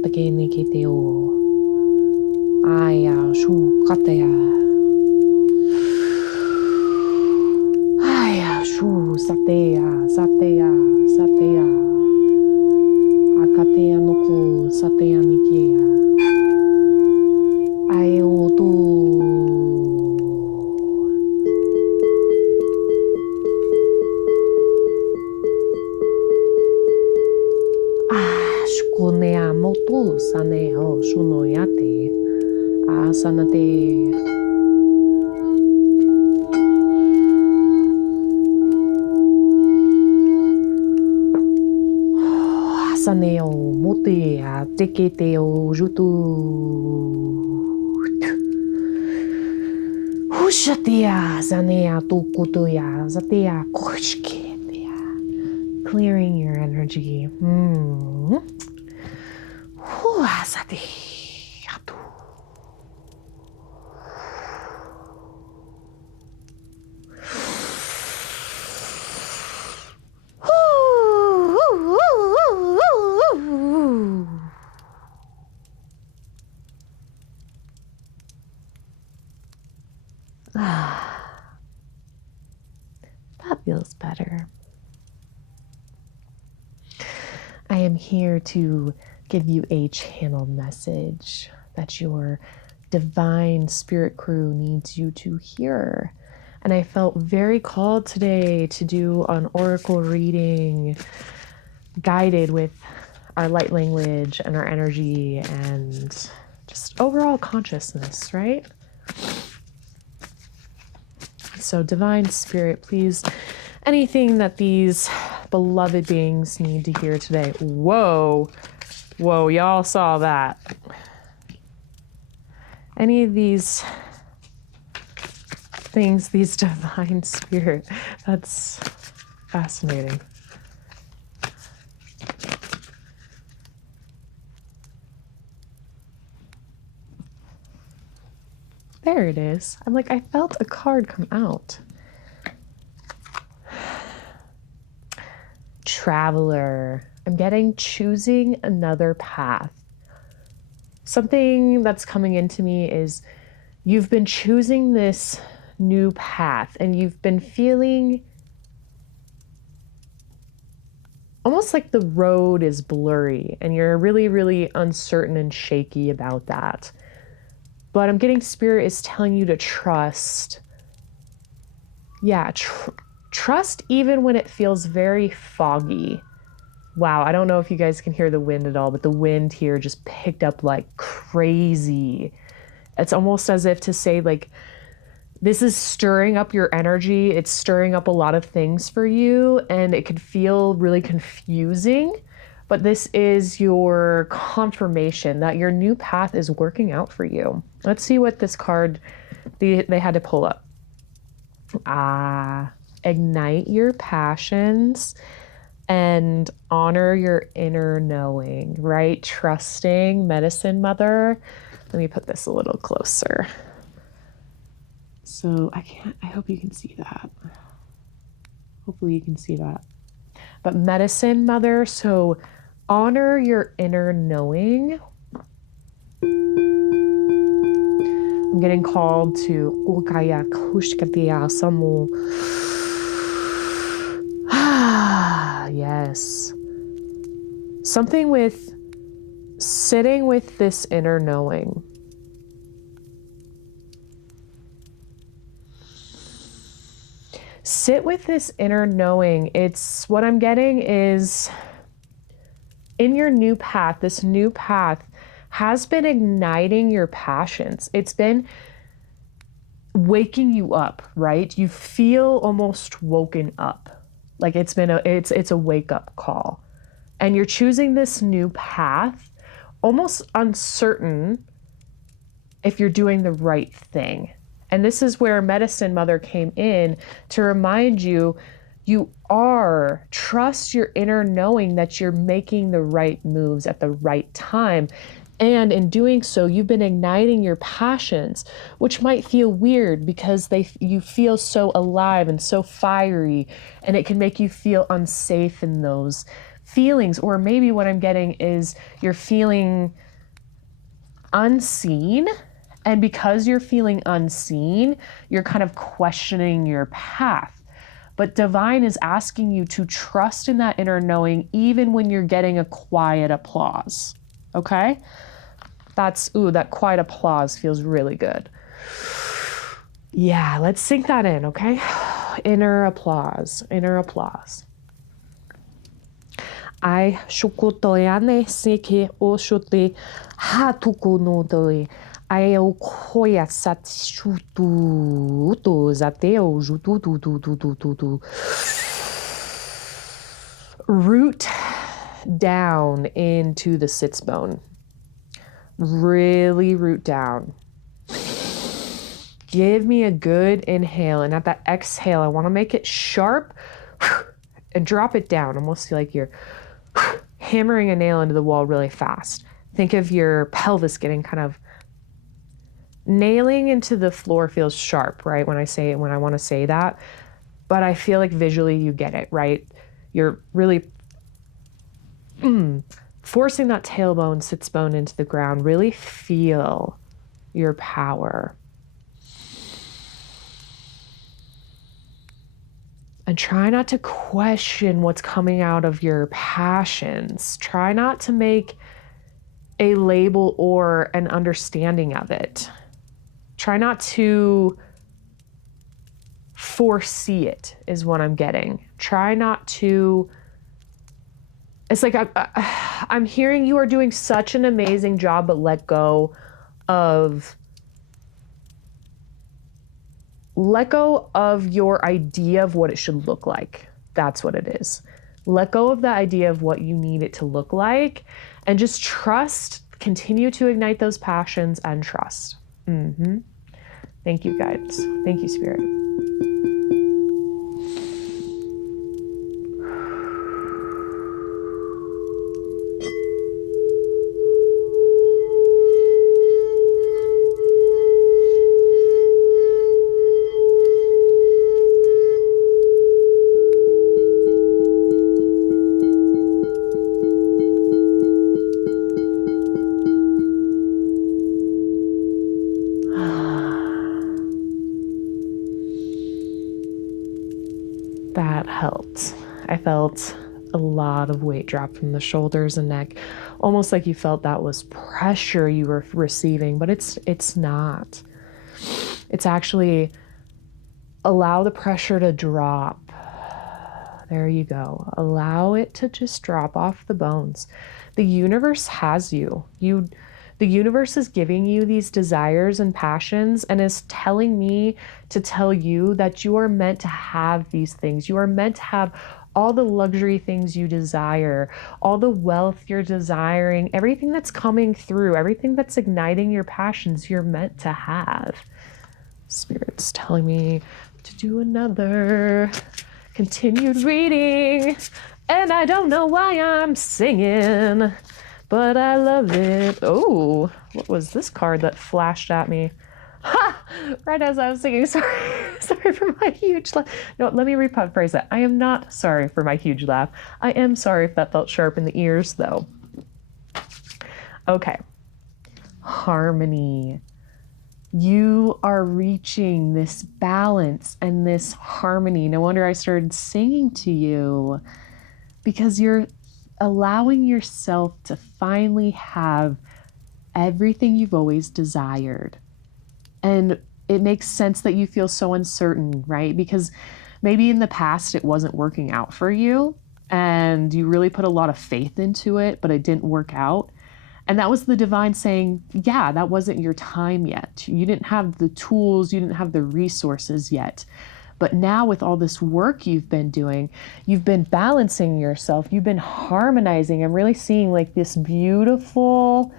satake nikiteo. Aya shu katea. Aya shu satea, satea, satea. Akatea noko satea nikea. Ae oto. Shkonea moto saneo shunoyate. Asanate. Asaneo mote a teketeo jutu. Hushatea zanea tukutoya zatea koshketea. Clearing your energy. Asate. That feels better. I am here to give you a channeled message that your divine spirit crew needs you to hear. And I felt very called today to do an oracle reading guided with our light language and our energy and just overall consciousness, right? So divine spirit, please, anything that these beloved beings need to hear today. Whoa, y'all saw that. Any of these things, these divine spirit, that's fascinating. There it is. I'm like, I felt a card come out. Traveler. I'm getting choosing another path. Something that's coming into me is you've been choosing this new path and you've been feeling almost like the road is blurry and you're really, really uncertain and shaky about that. But I'm getting spirit is telling you to trust. Yeah, trust even when it feels very foggy. Wow, I don't know if you guys can hear the wind at all, but the wind here just picked up like crazy. It's almost as if to say like, this is stirring up your energy. It's stirring up a lot of things for you and it could feel really confusing, but this is your confirmation that your new path is working out for you. Let's see what this card they had to pull up. Ignite your passions and honor your inner knowing, right? Trusting medicine mother. Let me put this a little closer. So I hope you can see that. Hopefully you can see that. But medicine mother, so honor your inner knowing. I'm getting called to Ukaya Kushkatia Samu. Yes. Something with sitting with this inner knowing. Sit with this inner knowing. It's what I'm getting is in your new path, this new path has been igniting your passions. It's been waking you up, right? You feel almost woken up. Like it's a wake up call. And you're choosing this new path, almost uncertain if you're doing the right thing. And this is where Medicine Mother came in to remind you, trust your inner knowing that you're making the right moves at the right time. And in doing so, you've been igniting your passions, which might feel weird because you feel so alive and so fiery, and it can make you feel unsafe in those feelings, or maybe what I'm getting is you're feeling unseen. And because you're feeling unseen, you're kind of questioning your path. But divine is asking you to trust in that inner knowing, even when you're getting a quiet applause. Okay? That quiet applause feels really good. Yeah, let's sink that in, okay? Inner applause, inner applause. I shukutoyane seke o shute hatukunodoi. I okoya satshutu to zateo jutu. Root down into the sits bone. Really root down. Give me a good inhale, and at that exhale, I want to make it sharp and drop it down, almost like you're hammering a nail into the wall really fast. Think of your pelvis getting kind of nailing into the floor feels sharp, right? When I want to say that, but I feel like visually you get it, right? You're really forcing that tailbone, sits bone into the ground. Really feel your power. And try not to question what's coming out of your passions. Try not to make a label or an understanding of it. Try not to foresee it, is what I'm getting. Try not to. It's like I'm hearing you are doing such an amazing job, but let go of your idea of what it should look like. That's what it is. Let go of the idea of what you need it to look like, and just trust, continue to ignite those passions and trust. Thank you, guides. Thank you, Spirit. That helped. I felt a lot of weight drop from the shoulders and neck, almost like you felt that was pressure you were receiving, but it's not. It's actually allow the pressure to drop. There you go. Allow it to just drop off the bones. The universe has you. The universe is giving you these desires and passions and is telling me to tell you that you are meant to have these things. You are meant to have all the luxury things you desire, all the wealth you're desiring, everything that's coming through, everything that's igniting your passions, you're meant to have. Spirit's telling me to do another continued reading, and I don't know why I'm singing, but I love it. Oh, what was this card that flashed at me? Ha! Right as I was singing. Sorry for my huge laugh. No, let me rephrase that. I am not sorry for my huge laugh. I am sorry if that felt sharp in the ears, though. Okay. Harmony. You are reaching this balance and this harmony. No wonder I started singing to you, because you're allowing yourself to finally have everything you've always desired. And it makes sense that you feel so uncertain, right? Because maybe in the past it wasn't working out for you and you really put a lot of faith into it, but it didn't work out. And that was the divine saying, yeah, that wasn't your time yet. You didn't have the tools, you didn't have the resources yet. But now with all this work you've been doing, you've been balancing yourself, you've been harmonizing. I'm really seeing like this beautiful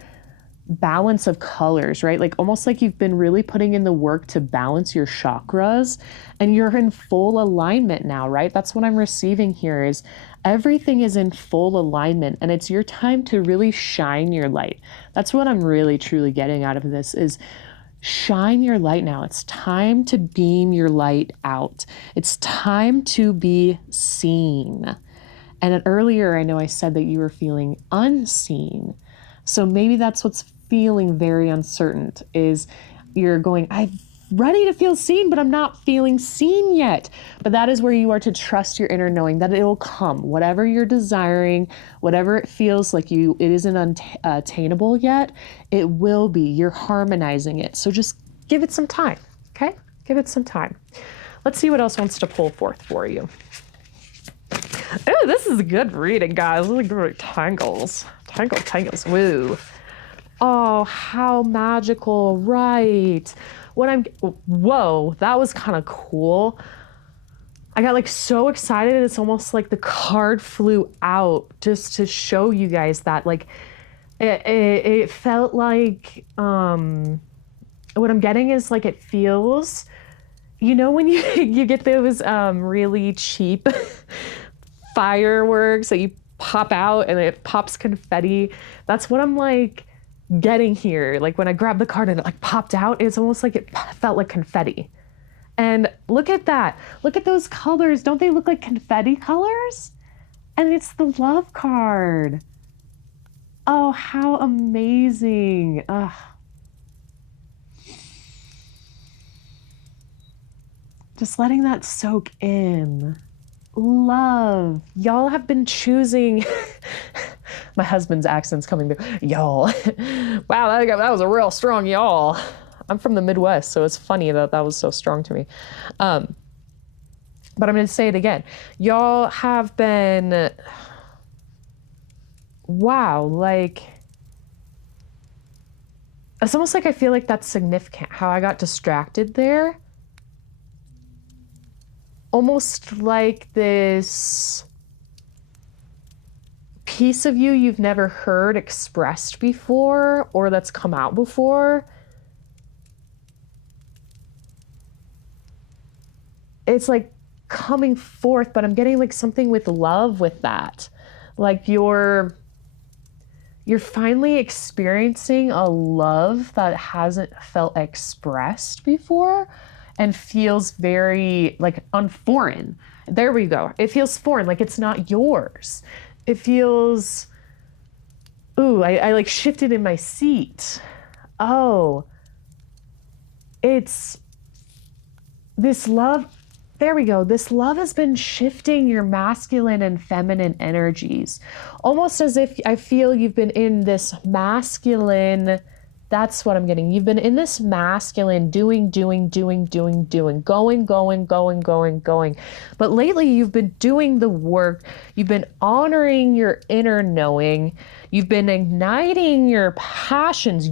balance of colors, right? Like almost like you've been really putting in the work to balance your chakras, and you're in full alignment now, right? That's what I'm receiving here, is everything is in full alignment, and it's your time to really shine your light. That's what I'm really truly getting out of this, is shine your light now. It's time to beam your light out. It's time to be seen. And earlier, I know I said that you were feeling unseen. So maybe that's what's feeling very uncertain is you're going, I'm ready to feel seen, but I'm not feeling seen yet. But that is where you are to trust your inner knowing that it will come. Whatever you're desiring, whatever it feels like it isn't attainable yet, it will be. You're harmonizing it. So just give it some time, okay? Give it some time. Let's see what else wants to pull forth for you. Oh, this is a good reading, guys. This is great tangles. Tangles. Woo. Oh, how magical, right? Whoa, that was kind of cool. I got like so excited. It's almost like the card flew out just to show you guys that like, it felt like, what I'm getting is like, it feels, you know, when you get those, really cheap fireworks that you pop out and it pops confetti. That's what I'm like getting here. Like when I grabbed the card and it like popped out, it's almost like it felt like confetti. And look at that. Look at those colors. Don't they look like confetti colors? And it's the love card. Oh, how amazing. Ugh. Just letting that soak in. Love. Y'all have been choosing. My husband's accent's coming through. Y'all. Wow, that was a real strong y'all. I'm from the Midwest, so it's funny that was so strong to me. But I'm going to say it again. Y'all have been, wow, like, it's almost like I feel like that's significant, how I got distracted there. Almost like this piece of you you've never heard expressed before or that's come out before. It's like coming forth, but I'm getting like something with love with that. Like you're finally experiencing a love that hasn't felt expressed before and feels very like unforeign. There we go. It feels foreign, like it's not yours. It feels, ooh, I like shifted in my seat. Oh, it's this love. There we go. This love has been shifting your masculine and feminine energies. Almost as if I feel you've been in this masculine, that's what I'm getting. You've been in this masculine doing, going. But lately you've been doing the work. You've been honoring your inner knowing. You've been igniting your passions,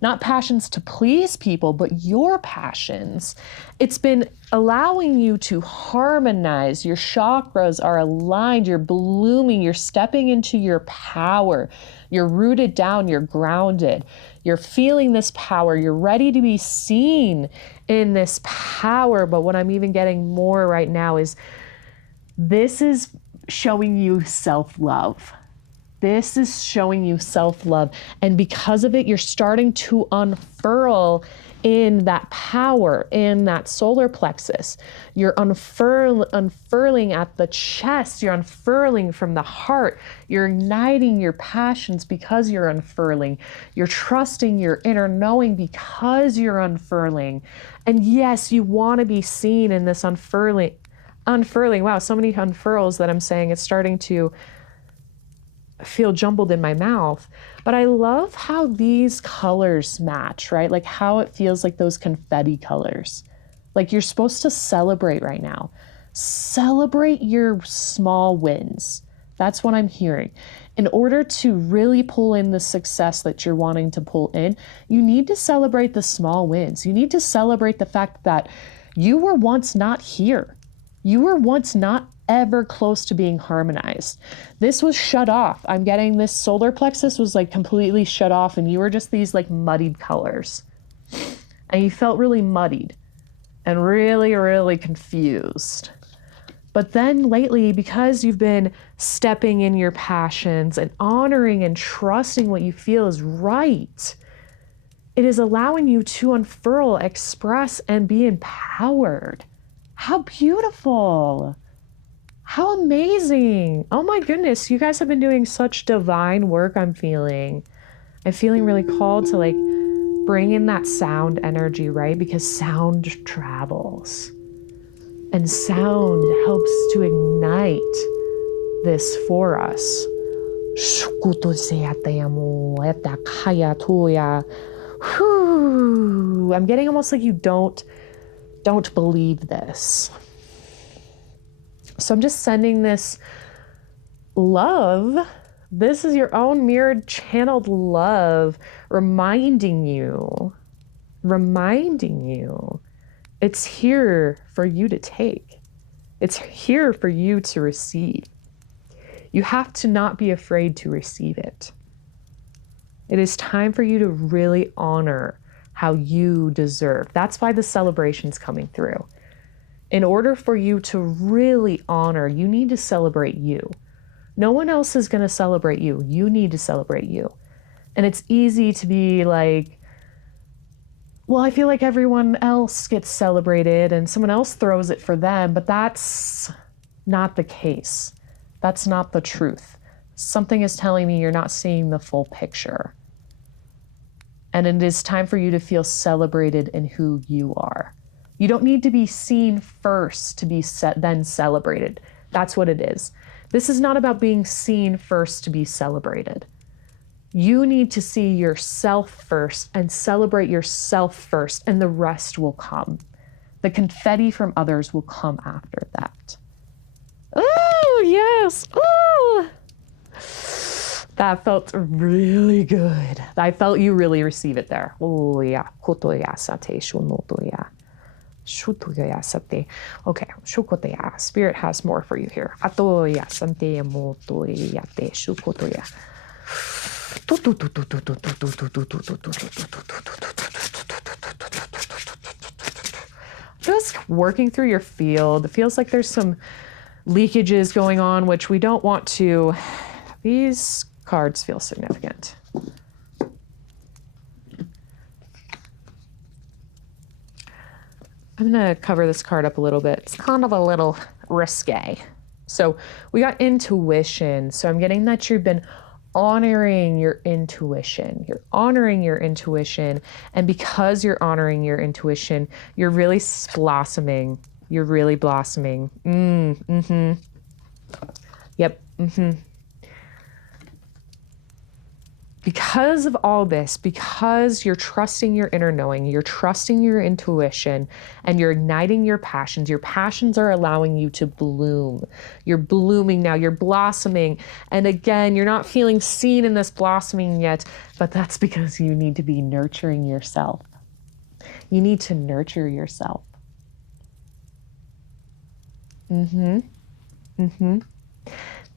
not passions to please people, but your passions. It's been allowing you to harmonize. Your chakras are aligned. You're blooming. You're stepping into your power. You're rooted down. You're grounded. You're feeling this power. You're ready to be seen in this power. But what I'm even getting more right now is this is showing you self-love. This is showing you self-love. And because of it, you're starting to unfurl in that power, in that solar plexus. You're unfurling at the chest. You're unfurling from the heart. You're igniting your passions because you're unfurling. You're trusting your inner knowing because you're unfurling. And yes, you want to be seen in this unfurling. Wow, so many unfurls that I'm saying it's starting to feel jumbled in my mouth. But I love how these colors match, right? Like how it feels like those confetti colors. Like you're supposed to celebrate right now. Celebrate your small wins. That's what I'm hearing. In order to really pull in the success that you're wanting to pull in, you need to celebrate the small wins. You need to celebrate the fact that you were once not here. You were once not ever close to being harmonized. This was shut off. I'm getting this solar plexus was like completely shut off and you were just these like muddied colors. And you felt really muddied and really, really confused. But then lately, because you've been stepping in your passions and honoring and trusting what you feel is right, it is allowing you to unfurl, express, and be empowered. How beautiful. How amazing. Oh my goodness. You guys have been doing such divine work, I'm feeling. I'm feeling really called to like bring in that sound energy, right? Because sound travels. And sound helps to ignite this for us. I'm getting almost like you don't believe this. So I'm just sending this love. This is your own mirrored channeled love reminding you it's here for you to take. It's here for you to receive. You have to not be afraid to receive it. It is time for you to really honor how you deserve. That's why the celebration's coming through. In order for you to really honor, you need to celebrate you. No one else is going to celebrate you. You need to celebrate you. And it's easy to be like, well, I feel like everyone else gets celebrated and someone else throws it for them, but that's not the case. That's not the truth. Something is telling me you're not seeing the full picture. And it is time for you to feel celebrated in who you are. You don't need to be seen first to be then celebrated. That's what it is. This is not about being seen first to be celebrated. You need to see yourself first and celebrate yourself first, and the rest will come. The confetti from others will come after that. Oh, yes. Oh, that felt really good. I felt you really receive it there. Oh, yeah. Okay, Spirit has more for you here. Just working through your field. It feels like there's some leakages going on, which we don't want to. These cards feel significant. I'm going to cover this card up a little bit. It's kind of a little risque. So we got intuition. So I'm getting that you've been honoring your intuition. You're honoring your intuition. And because you're honoring your intuition, you're really blossoming. You're really blossoming. Yep. Because of all this, because you're trusting your inner knowing, you're trusting your intuition, and you're igniting your passions are allowing you to bloom. You're blooming now, you're blossoming. And again, you're not feeling seen in this blossoming yet, but that's because you need to be nurturing yourself. You need to nurture yourself.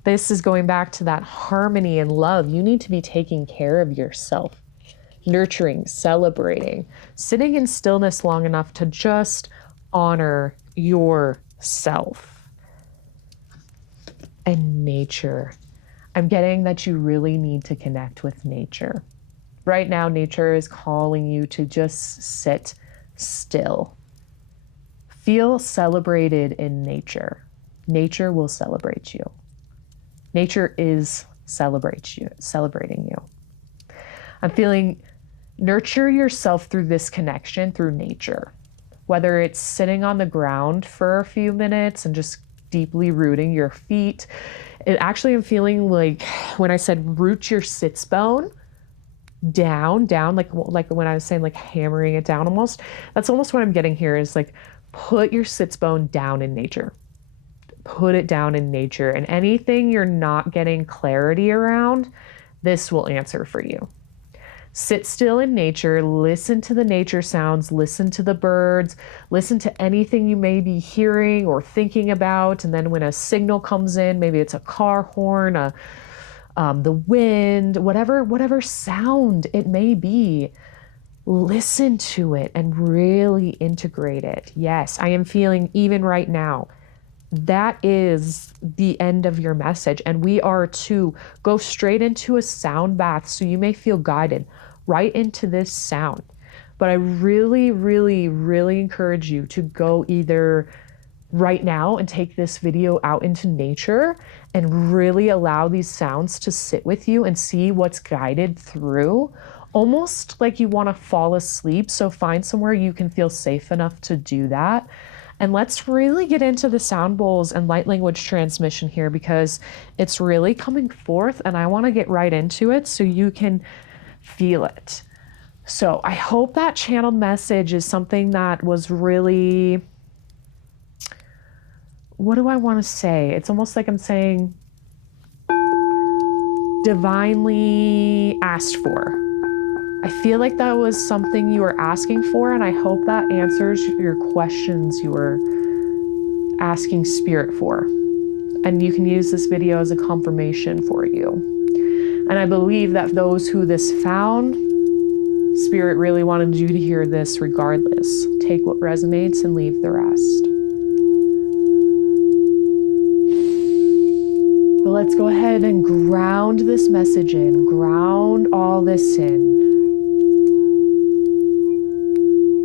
This is going back to that harmony and love. You need to be taking care of yourself, nurturing, celebrating, sitting in stillness long enough to just honor yourself. And nature. I'm getting that you really need to connect with nature. Right now, nature is calling you to just sit still. Feel celebrated in nature. Nature will celebrate you. Nature is celebrating you. I'm feeling nurture yourself through this connection, through nature. Whether it's sitting on the ground for a few minutes and just deeply rooting your feet. I'm feeling like when I said root your sits bone down, like when I was saying like hammering it down almost. That's almost what I'm getting here is like put your sits bone down in nature. Put it down in nature, and anything you're not getting clarity around, this will answer for you. Sit still in nature, listen to the nature sounds, listen to the birds, listen to anything you may be hearing or thinking about. And then when a signal comes in, maybe it's a car horn, the wind, whatever sound it may be, listen to it and really integrate it. Yes, I am feeling even right now, that is the end of your message. And we are to go straight into a sound bath. So you may feel guided right into this sound. But I really, really, really encourage you to go either right now and take this video out into nature and really allow these sounds to sit with you and see what's guided through, almost like you want to fall asleep. So find somewhere you can feel safe enough to do that. And let's really get into the sound bowls and light language transmission here, because it's really coming forth and I want to get right into it so you can feel it. So I hope that channeled message is something that was really, what do I want to say? It's almost like I'm saying divinely asked for. I feel like that was something you were asking for, and I hope that answers your questions you were asking spirit for. And you can use this video as a confirmation for you. And I believe that those who this found, spirit really wanted you to hear this regardless. Take what resonates and leave the rest. But let's go ahead and ground this message in, ground all this in.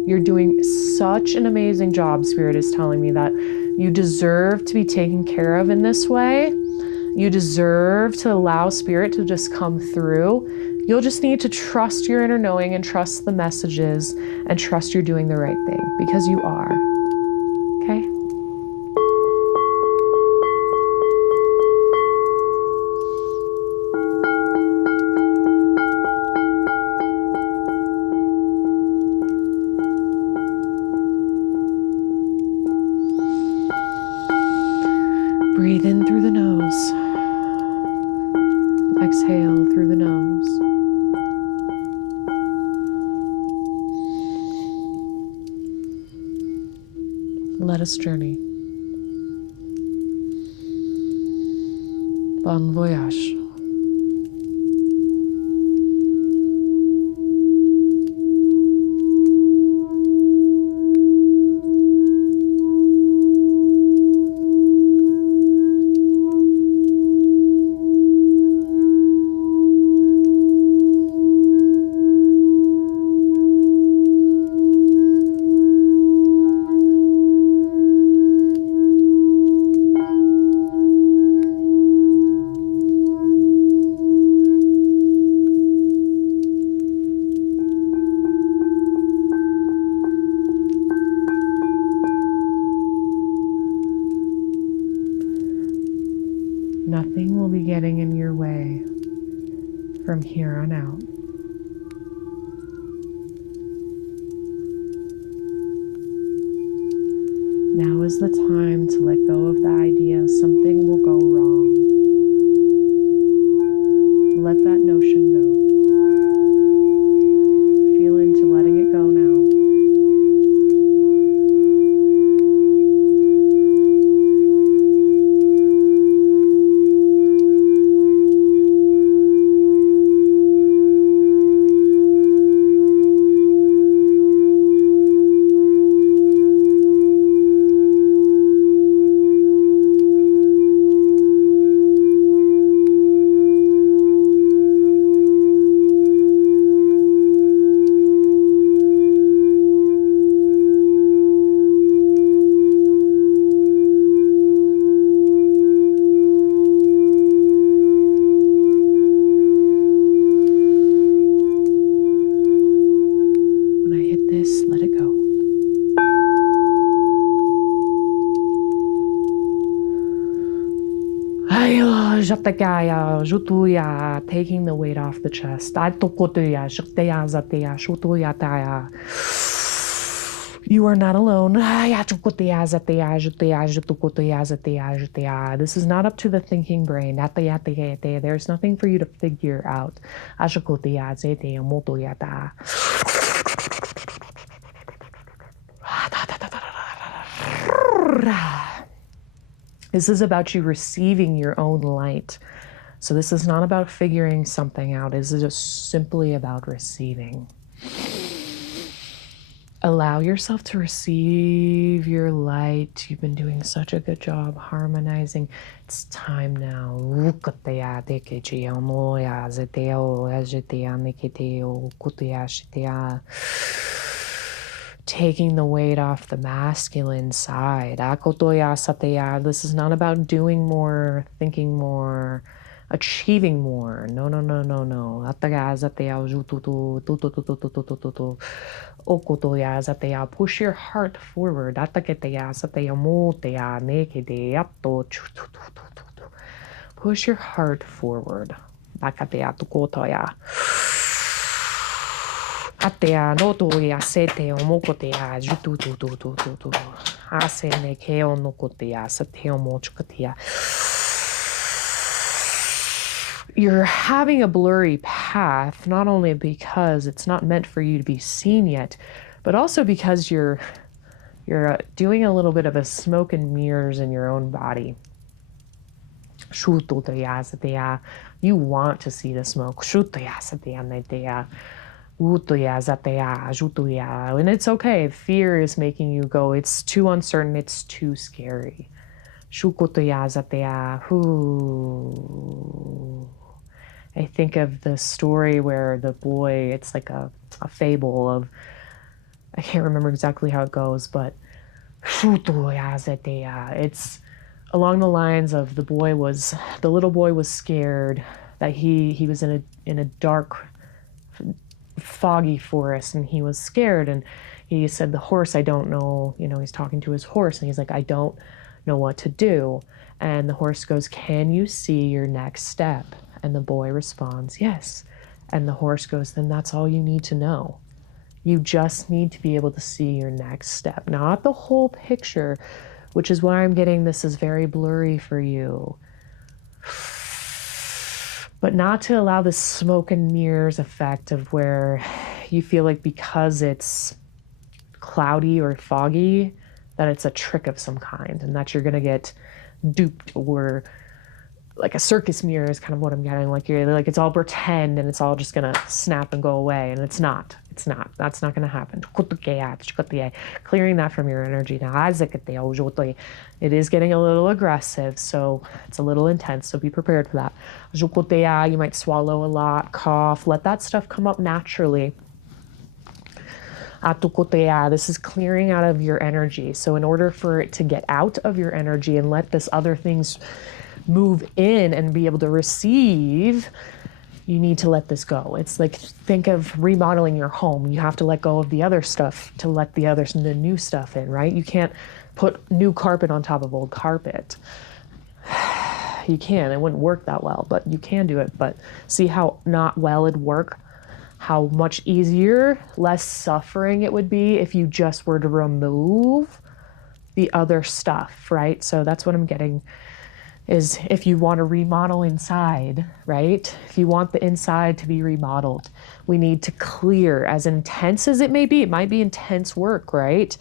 You're doing such an amazing job, Spirit is telling me that you deserve to be taken care of in this way. You deserve to allow Spirit to just come through. You'll just need to trust your inner knowing and trust the messages and trust you're doing the right thing, because you are. Okay? Breathe in through the nose. Exhale through the nose. Let us journey. Bon voyage. Nothing will be getting in your way from here on out. Now is the time to let go of the idea something will go wrong. Let that notion go. Feel into letting it go now. Let it go. Taking the weight off the chest. You are not alone. This is not up to the thinking brain. There's nothing for you to figure out. This is about you receiving your own light. So this is not about figuring something out. This is just simply about receiving. Allow yourself to receive your light. You've been doing such a good job harmonizing. It's time now. taking the weight off the masculine side. Akotoya sateya. This is not about doing more, thinking more, achieving more. No, no, no, no, no. Ataga sateya jututu, tutututututututu. Okotoya sateya. Push your heart forward. Ataketeya sateya moteya nekedeya to chututututu. Push your heart forward. Akateya tukotoya. Atea no toya sete omokotea jutu tu tu tu tu tu asene keo no kotea sateo mochkatea. You're having a blurry path, not only because it's not meant for you to be seen yet, but also because you're doing a little bit of a smoke and mirrors in your own body. You want to see the smoke. And it's okay if fear is making you go, it's too uncertain, it's too scary. I think of the story where the boy, it's like a fable of, I can't remember exactly how it goes, but it's along the lines of the little boy was scared that he was in a dark, foggy forest, and he was scared, and he said, the horse, I don't know, he's talking to his horse, and he's like, I don't know what to do. And the horse goes, can you see your next step? And the boy responds, yes. And the horse goes, then that's all you need to know. You just need to be able to see your next step, not the whole picture, which is why I'm getting this is very blurry for you. But not to allow this smoke and mirrors effect of where you feel like because it's cloudy or foggy, that it's a trick of some kind and that you're going to get duped, or like a circus mirror is kind of what I'm getting. Like it's all pretend and it's all just going to snap and go away. And it's not. That's not going to happen. Clearing that from your energy. It is getting a little aggressive, so it's a little intense, so be prepared for that. You might swallow a lot, cough, let that stuff come up naturally. This is clearing out of your energy. So in order for it to get out of your energy and let this other things move in and be able to receive, you need to let this go. It's like, think of remodeling your home. You have to let go of the other stuff to let the new stuff in, right? You can't put new carpet on top of old carpet. You can, it wouldn't work that well, but you can do it. But see how not well it'd work? How much easier, less suffering it would be if you just were to remove the other stuff, right? So that's what I'm getting, is if you want to remodel inside, right? If you want the inside to be remodeled, we need to clear, as intense as it may be. It might be intense work, right?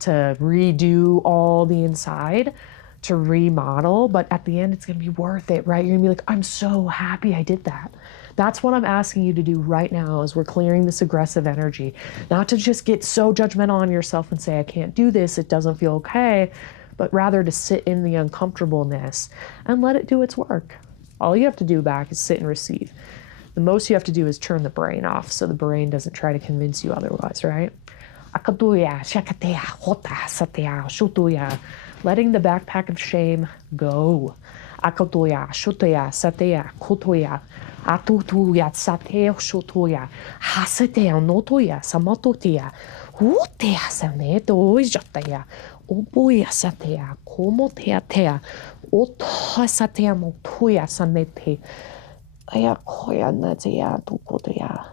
To redo all the inside, to remodel, but at the end, it's going to be worth it, right? You're going to be like, I'm so happy I did that. That's what I'm asking you to do right now as we're clearing this aggressive energy. Not to just get so judgmental on yourself and say, I can't do this, it doesn't feel okay, but rather to sit in the uncomfortableness and let it do its work. All you have to do back is sit and receive. The most you have to do is turn the brain off so the brain doesn't try to convince you otherwise, right? Letting the backpack of shame go. Atutuya sateo shotoya hasetea notoya samatotea hutea saneto oijataya oboya satea komotea tea otoha satea motoya sanete aya koya natea tukotea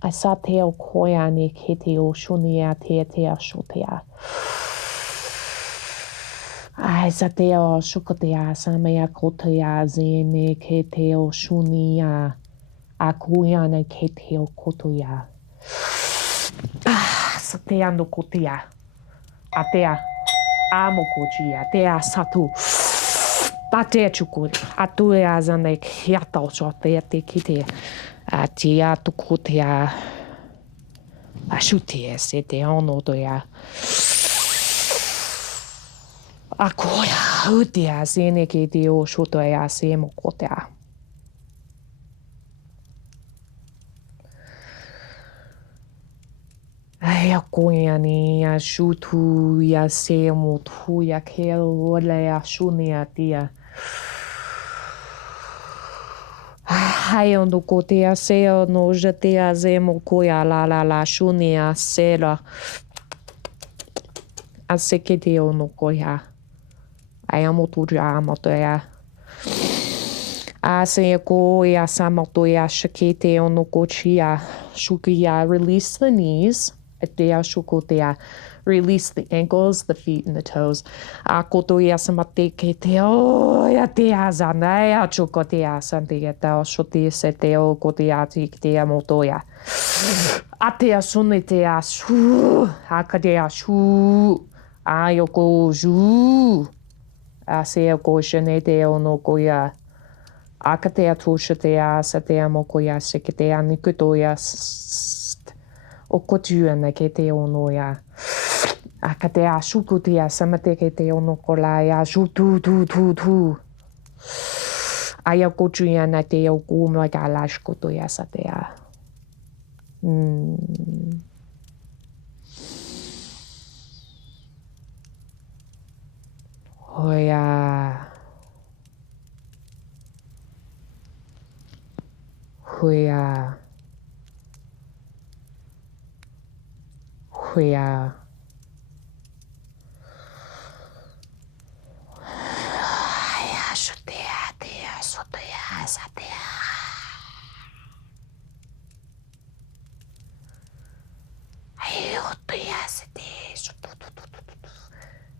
asateo koya ne keteo shunia tea shotea. Ai sateo shukotea samaya kotea zene keteo shunia akuya ne keteo kotoya. Satea no kotea. Atea amokochia tea satu. Patea chukuri. Atuea zane kiata shotea te kite. Atia tukotea. Ashutea sete onotoya. Akoya utia sene keteo shotoya semo kotea. ya koyani ya shutu ya seamotu ya keole ya shunia tia. Hayo no kotea seo no jatea zemo koya la shunia sela. Aseketeo no koya. Ayamotu ja motoya. Aseko samotoya shakete onokochia shukia. Release the knees. Etea shukotea. Release the ankles, the feet, and the toes. Akotoya samateketeo yatea zanaya chukotea santieta shoti seteo kotea tiktea motoya. Atea sunetea shu. Akatea shu. Ayoko ju. Aseoko sheneteo no koya. Akatea tushatea satea mokoya seketea nikutoya okotua nakete onoya. Akatea shukutea samatekete onokolaya shutu. Ayakochuya nateo kumagalash kotoya satea. Hoya. Huya. Huya. Haya shutea tea sotea satea.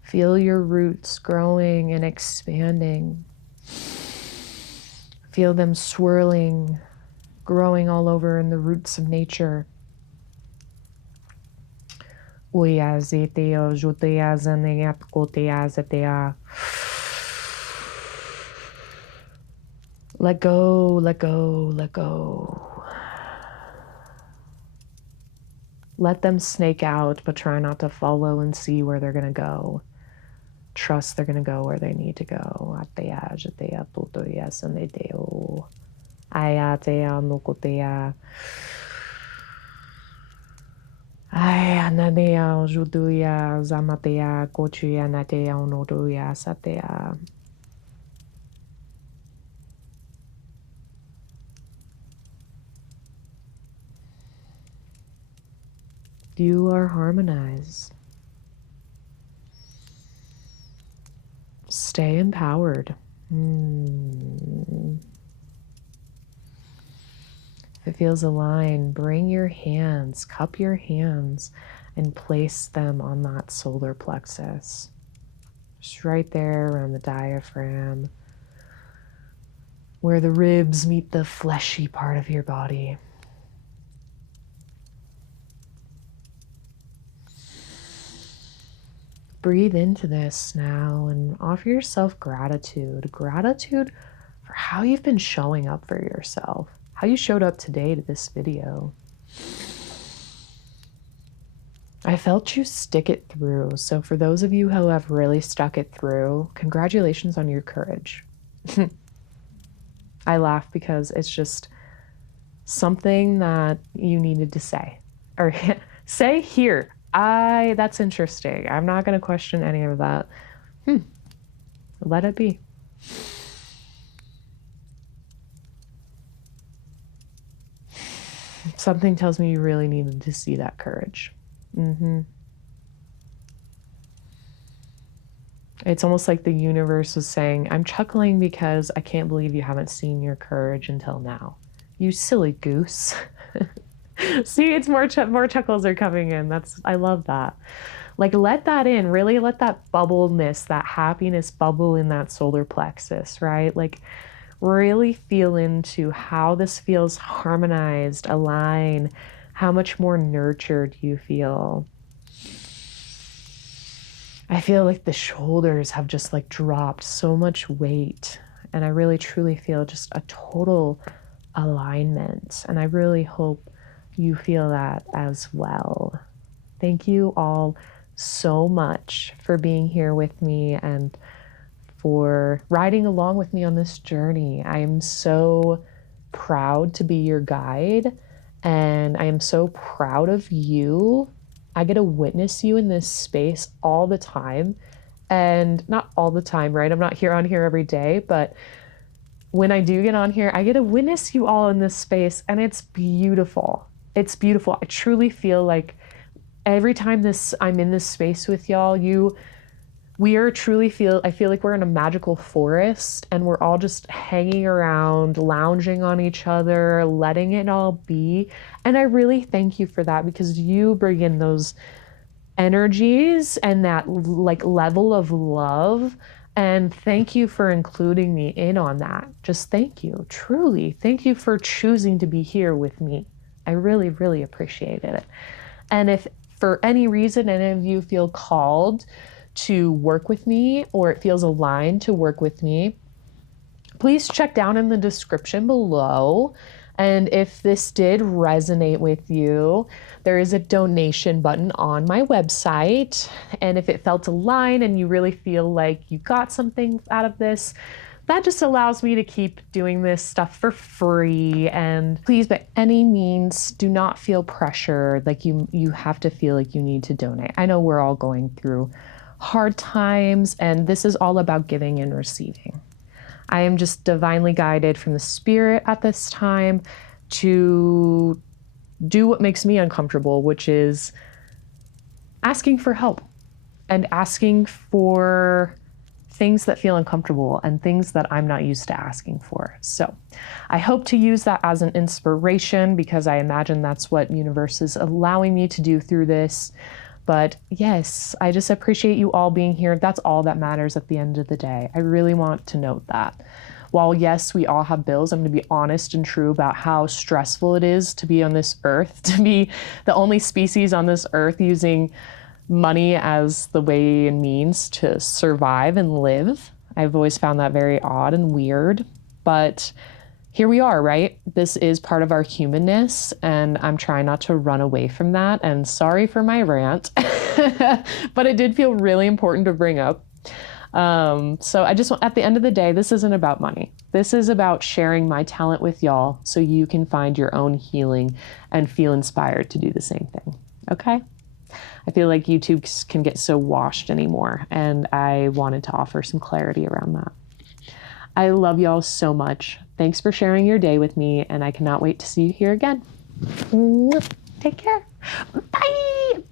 Feel your roots growing and expanding. Feel them swirling, growing all over in the roots of nature. Let go, let go, let go. Let them snake out, but try not to follow and see where they're going to go. Trust they're going to go where they need to go. Ayatea nukotea. Ayanadea juduya zamatea kochuya natea onoduya satea. You are harmonized. Stay empowered. If it feels aligned, bring your hands, cup your hands, and place them on that solar plexus. Just right there around the diaphragm, where the ribs meet the fleshy part of your body. Breathe into this now and offer yourself gratitude. Gratitude for how you've been showing up for yourself, how you showed up today to this video. I felt you stick it through. So for those of you who have really stuck it through, congratulations on your courage. I laugh because it's just something that you needed to say. Or say here. That's interesting. I'm not going to question any of that. Let it be. Something tells me you really needed to see that courage. It's almost like the universe was saying, I'm chuckling because I can't believe you haven't seen your courage until now. You silly goose. See, it's more chuckles are coming in. I love that. Like, let that in. Really let that bubbleness, that happiness bubble in that solar plexus, right? Like, really feel into how this feels harmonized, align, how much more nurtured you feel. I feel like the shoulders have just like dropped so much weight, and I really truly feel just a total alignment, and I really hope you feel that as well. Thank you all so much for being here with me and for riding along with me on this journey. I am so proud to be your guide, and I am so proud of you. I get to witness you in this space all the time. And not all the time, right? I'm not here on here every day, but when I do get on here, I get to witness you all in this space, and it's beautiful. It's beautiful. I truly feel like every time I'm in this space with y'all, I feel like we're in a magical forest, and we're all just hanging around, lounging on each other, letting it all be. And I really thank you for that, because you bring in those energies and that like level of love. And thank you for including me in on that. Just thank you. Truly. Thank you for choosing to be here with me. I really, really appreciated it. And if for any reason any of you feel called to work with me, or it feels aligned to work with me, please check down in the description below. And if this did resonate with you, there is a donation button on my website. And if it felt aligned and you really feel like you got something out of this, that just allows me to keep doing this stuff for free. And please, by any means, do not feel pressured, like you have to feel like you need to donate. I know we're all going through hard times, and this is all about giving and receiving. I am just divinely guided from the spirit at this time to do what makes me uncomfortable, which is asking for help and asking for things that feel uncomfortable and things that I'm not used to asking for. So I hope to use that as an inspiration, because I imagine that's what universe is allowing me to do through this. But yes, I just appreciate you all being here. That's all that matters at the end of the day. I really want to note that. While yes, we all have bills, I'm going to be honest and true about how stressful it is to be on this earth, to be the only species on this earth using money as the way and means to survive and live. I've always found that very odd and weird, but here we are, right? This is part of our humanness, and I'm trying not to run away from that. And sorry for my rant, but it did feel really important to bring up. So I just want, at the end of the day, this isn't about money. This is about sharing my talent with y'all so you can find your own healing and feel inspired to do the same thing. Okay? I feel like YouTube can get so washed anymore, and I wanted to offer some clarity around that. I love y'all so much. Thanks for sharing your day with me, and I cannot wait to see you here again. Take care. Bye.